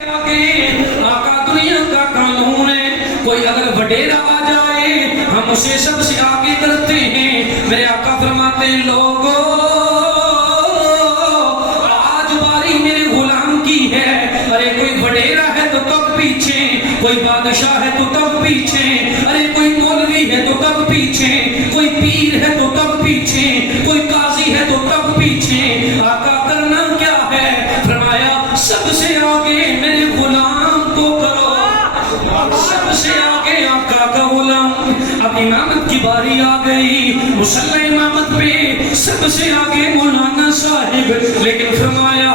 آقا دنیا کا قانون ہے، کوئی اگر وڈیرا آ جائے ہم اسے سب سے آگے کرتے ہیں۔ میرے آقا فرماتے ہیں لوگوں آج باری میرے غلام کی ہے، ارے کوئی وڈیرا ہے تو تب پیچھے، کوئی بادشاہ ہے تو تب پیچھے، ارے کوئی مولوی ہے تو تب پیچھے، کوئی پیر ہے تو تب پیچھے، کوئی قاضی ہے تو تب پیچھے۔ آقا کرنا کیا ہے؟ فرمایا سب سے آگے میرے غلام کو کرو، سب سے آگے آقا کا غلام۔ اب امامت کی باری آ گئی، مصلی امامت پہ سب سے آگے مولانا صاحب، لیکن فرمایا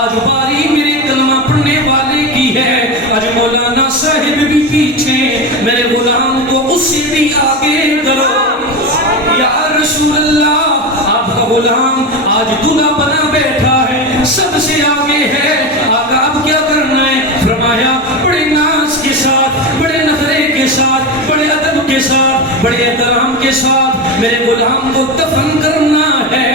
آج باری میرے کلمہ پڑھنے والے کی ہے، آج مولانا صاحب بھی پیچھے، میرے غلام کو اس سے بھی آگے کرو۔ یا رسول اللہ آپ کا غلام آج دلہا بنا بیٹھا ہے، سب سے آگے ہے، آقا اب کیا کرنا ہے؟ فرمایا بڑے ناز کے ساتھ، بڑے نخرے کے ساتھ، بڑے ادب کے ساتھ، بڑے احترام کے ساتھ میرے غلام کو دفن کرنا ہے۔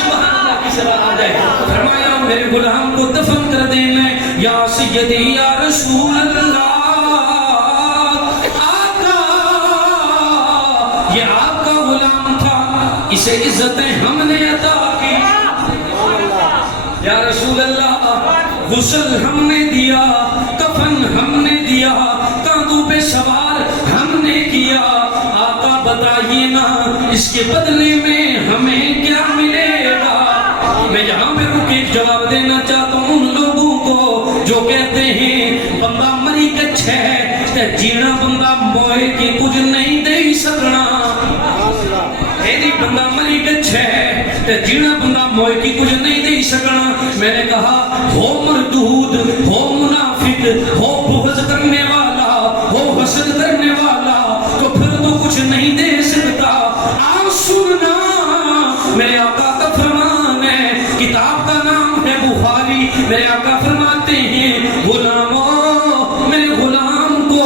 سبحان اللہ کی صدا آ جائے۔ فرمایا میرے غلام کو دفن کر دینا ہے۔ یا سیدی یا رسول اللہ آقا یہ آپ کا غلام تھا، اسے عزتیں ہم نے عطا کی۔ یا رسول اللہ غسل ہم نے دیا، کفن ہم نے دیا، کاندھوں پہ سوار ہم نے کیا، آقا بتائیے نا اس کے بدلے میں ہمیں کیا ملے گا؟ میں یہاں پہ رک ایک جواب دینا چاہتا ہوں ان لوگوں کو جو کہتے ہیں بندہ مری کچھ ہے تے جینا بندہ موئے کی کچھ نہیں دے سکنا، ایدی بندہ مری کچھ ہے تے جینا بندہ موئے کی کچھ نہیں دے سکنا۔ میں نے کہا ہو مردود، ہو منافق، ہو بغض کرنے والا، ہو حسد کرنے والا تو پھر تو کچھ نہیں دے سکتا۔ آپ سننا میرے آقا کا فرمان ہے، کتاب کا نام ہے بخاری، میرے آقا فرماتے ہیں غلاموں میرے غلام کو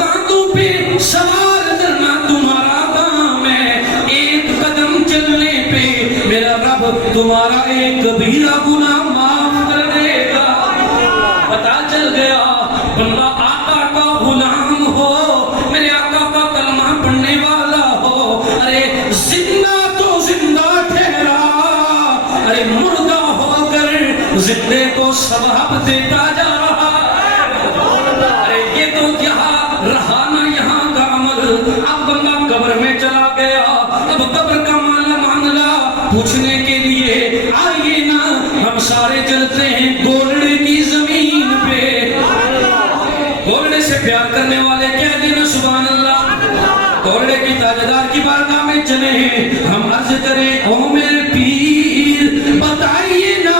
کاندھوں پہ سوار کرنا تمہارا کام ہے، ایک قدم چلنے پہ میرا رب تمہارا ایک کبیرہ گناہ معاف کر دے گا۔ پتا چل گیا بندہ آقا کا غلام ہو، میرے آقا کا کلمہ پڑھنے والا ہو، ارے زندہ تو زندہ ٹھہرا، ارے مردہ ہو کر زندے کو ثواب دیتا جا رہا ہے۔ ارے یہ تو یہاں رہا نہ یہاں کا عمل، اب بندہ قبر میں چلا گیا، اب قبر کا معاملہ پوچھنے کے لیے آئیے نا ہم سارے چلتے ہیں گولڑے کی زمین پہ۔ گولڑے سے پیار کرنے والے کہہ دینا سبحان اللہ۔ گولڑے کی تاجدار کی بارگاہ میں چلے ہیں، ہم عرض کریں او میرے پیر بتائیے نا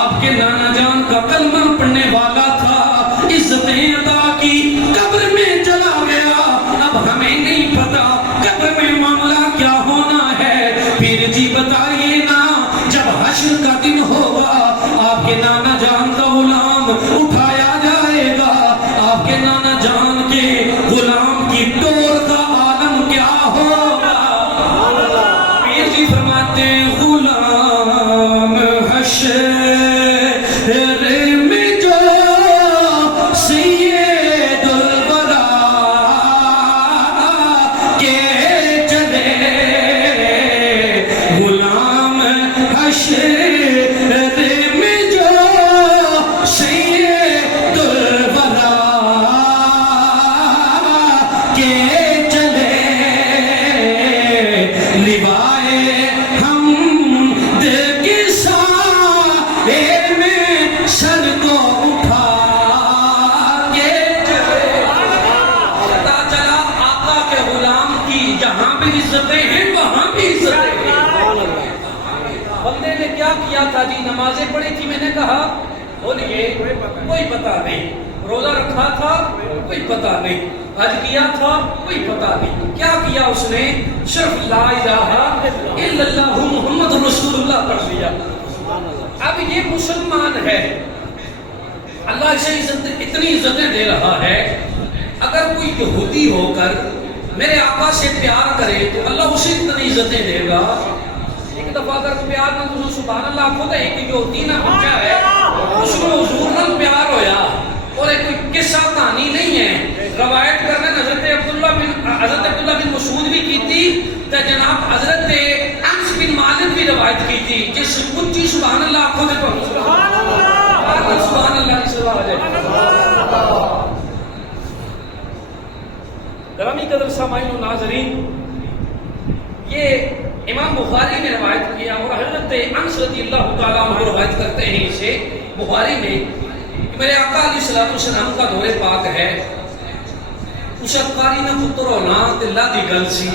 آپ کے نانا جان کا کلمہ پڑھنے والا تھا، عزتیں عطا کی، قبر میں چلا گیا، اب ہمیں نہیں پتا قبر میں معاملہ کیا ہونا ہے۔ پیر جی بتائیے نا جب حشر کا دن ہوگا آپ کے نانا جان کا غلام اٹھایا جائے گا، آپ کے نانا جان کے غلام کی ٹور کا عالم کیا ہوگا؟ پیر جی فرماتے ہیں غلام حشر میں جو سید الورا کے چلے، غلام حشر میں جو سید الورا کے چلے، لوائے ہم دل کے سائے میں سر کو اٹھا کے چلے۔ پتا چلا آقا کے غلام کی جہاں بھی عزتیں ہیں وہاں بھی عزتیں ہیں۔ بندے نے کیا کیا تھا جی؟ نمازیں پڑھی تھی، میں نے کہا بولیے کوئی پتا نہیں، روزہ رکھا تھا کوئی پتا نہیں، حج کیا تھا کوئی پتا نہیں، کیا کیا اس نے؟ صرف لا الہ الا اللہ محمد رسول اللہ پڑھ لیا۔ اب یہ مسلمان ہے، اللہ اسے اتنی عزتیں دے رہا ہے، اگر کوئی یہودی ہو کر میرے آقا سے پیار کرے تو اللہ اسے اتنی عزتیں دے گا۔ ایک دفعہ اگر پیار نہ تو سبحان اللہ خود ہے کہ جو دینا بچہ ہے اس کو حضور نال پیار ہویا اور ایک کوئی قصہ کہانی نہیں ہے روایت کرنے حضرت عبداللہ بن مسعود بھی کی تھی تے جناب حضرت انس بن مالک بھی روایت کی تھی جس اونچی سبحان اللہ خود ہے سبحان اللہ سبحان اللہ گرامی قدر سامعین و ناظرین یہ امام بخاری نے روایت کیا اور حضرت انس رضی اللہ تعالیٰ عنہ روایت کرتے ہیں اسے بخاری میں کہ میرے آقا علیہ السلام کا دور پاک ہے اسے قاری نہ پتر ہونا تے اللہ دی گل سی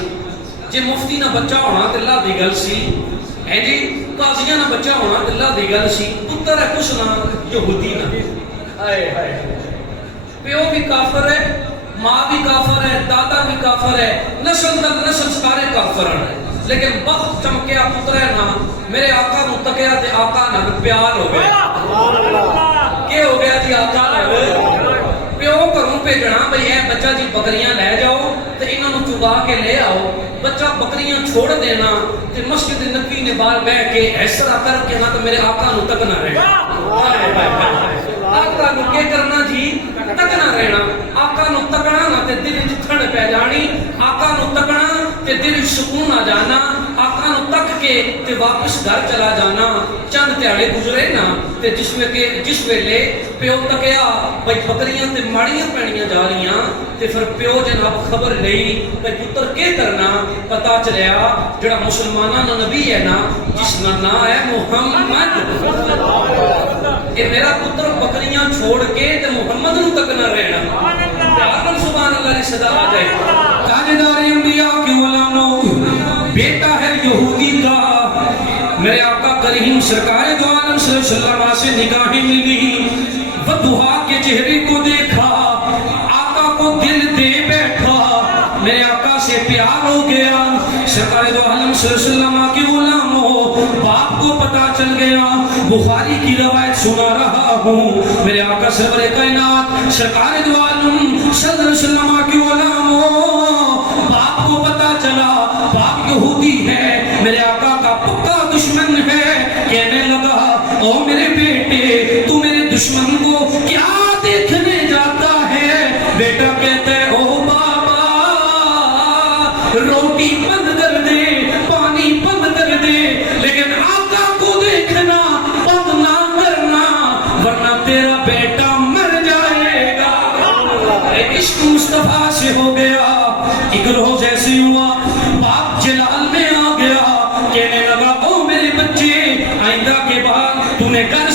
جے مفتی نہ بچہ ہونا تے اللہ دی گل سی ہے جی قاضیاں نہ بچہ ہونا تے اللہ دی گل سی پتر ہے کچھ نہ یہودی نہ ہائے ہائے پیو بھی کافر ہے ماں بھی کافر ہے دادا بھی کافر ہے نسل در نسل سارے کافر ہیں لیکن وقت چمکیا پتر ہے نا میرے آقا نو تکیا تے آقا نال پیار ہو گیا کیا ہو گیا جی آقا نال پیو گھروں بھیجنا بھئی اے بچہ جی بکریاں لے جاؤ تے انہاں نو چگا کے لے آؤ بچہ بکریاں چھوڑ دینا تے مسجد نبی نے باہر بیٹھ کے اس طرح کر کے نہ تو میرے آقا نو تکنا رہنا آقا نو کیا کرنا جی تکنا رہنا آقا نو تکنا نہ تے دل وچ ٹھنڈ پے جانی آقا نو تکنا تے دل وچ سکون آ جانا آقا نو تک کے تے واپس گھر چلا جانا چند دیہاڑے گزرے نا تے جس ویلے پیو تکیا بھئی بکریاں تے ماڑیاں پینیاں جا رہیاں تے پھر پیو جناب خبر لئی بھئی پتر کے کرنا پتا چلیا جڑا مسلماناں دا نبی ہے نا جس دا نام ہے محمد کہ میرا پتر بکریاں چھوڑ کے تے محمد نو تکنا رہنا آدم سبحان اللہ علیہ صدا آ جائے تاجدار انبیاء کے غلاموں بیٹا ہے یہودی کا میرے آقا کریم سرکار دو عالم صلی اللہ علیہ وسلم سے نگاہیں ملی وضحا کے چہرے کو دیکھا آقا کو دل دے بیٹھا میرے آقا سے پیار ہو گیا سرکار دو عالم صلی اللہ علیہ وسلم کے غلاموں باپ کو پتا چل گیا بخاری کی روایت سنا رہا ہوں میرے آقا سرور کائنات سرکار دو عالم صلی اللہ علیہ وسلم کے غلاموں باپ کو پتا چلا باپ یہودی ہے میرے آقا کا پکا دشمن ہے کہنے لگا او میرے بیٹے تو میرے دشمن کو کیا دیکھنے جاتا ہے بیٹا کہتا ہے او بابا روٹی بند کر دے پانی بند کر دے لیکن آقا کو دیکھنا بند نہ کرنا ورنہ تیرا بیٹا مر جائے گا عشق مصطفیٰ سے ہو گیا ایک روز ایسے ہوا باپ جلال میں آ گیا کہنے لگا او میرے بچے آئندہ کے بعد تو نے کہا